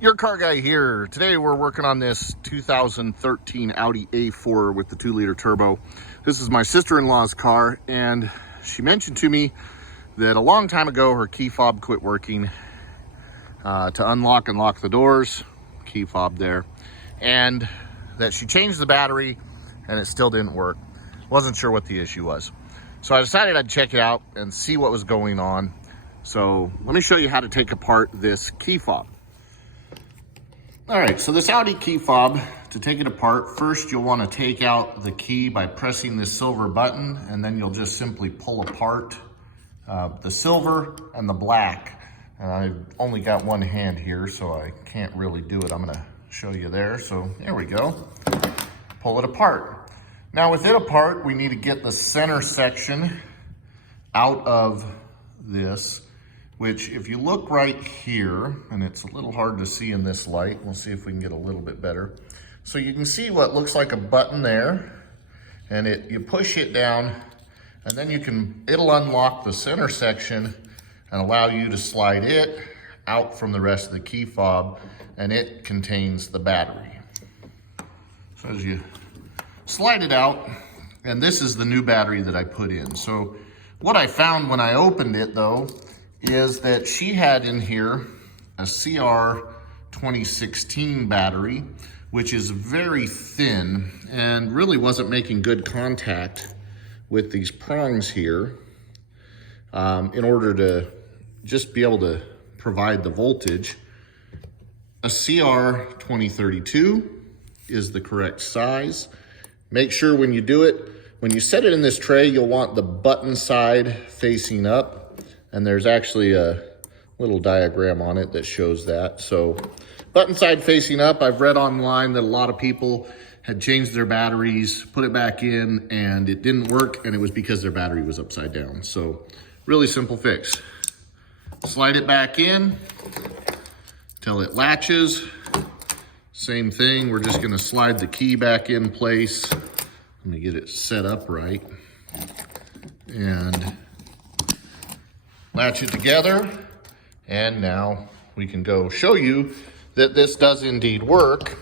Your car guy here. Today we're working on this 2013 Audi A4 with the 2-liter turbo. This is my sister-in-law's car, and she mentioned to me that a long time ago her key fob quit working to unlock and lock the doors, key fob there, and that she changed the battery and it still didn't work. Wasn't sure what the issue was. So I decided I'd check it out and see what was going on. So let me show you how to take apart this key fob. All right, so this Audi key fob, to take it apart, first you'll want to take out the key by pressing this silver button, and then you'll just simply pull apart the silver and the black. And I've only got one hand here, so I can't really do it. I'm gonna show you there. So there we go. Pull it apart. Now with it apart, we need to get the center section out of this, which if you look right here, and it's a little hard to see in this light, we'll see if we can get a little bit better. So you can see what looks like a button there, and you push it down, and then it'll unlock the center section and allow you to slide it out from the rest of the key fob, and it contains the battery. So as you slide it out, and this is the new battery that I put in. So what I found when I opened it though, is that she had in here a CR 2016 battery, which is very thin and really wasn't making good contact with these prongs here in order to just be able to provide the voltage. A CR 2032 is the correct size. Make sure when you do it, when you set it in this tray, you'll want the button side facing up. And there's actually a little diagram on it that shows that. So button side facing up, I've read online that a lot of people had changed their batteries, put it back in, and it didn't work, and it was because their battery was upside down. So really simple fix. Slide it back in till it latches. Same thing, we're just gonna slide the key back in place. Let me get it set up right. And latch it together, and now we can go show you that this does indeed work.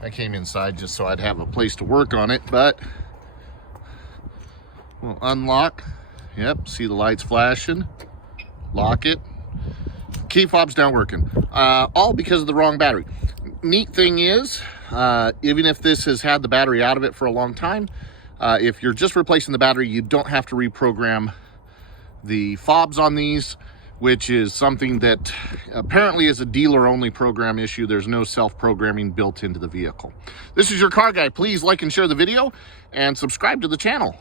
I came inside just so I'd have a place to work on it, but we'll unlock. Yep, see the lights flashing. Lock it. Key fob's now working. All because of the wrong battery. Neat thing is, even if this has had the battery out of it for a long time, if you're just replacing the battery, you don't have to reprogram the fobs on these, which is something that apparently is a dealer-only program issue. There's no self-programming built into the vehicle. This is your car guy. Please like and share the video and subscribe to the channel.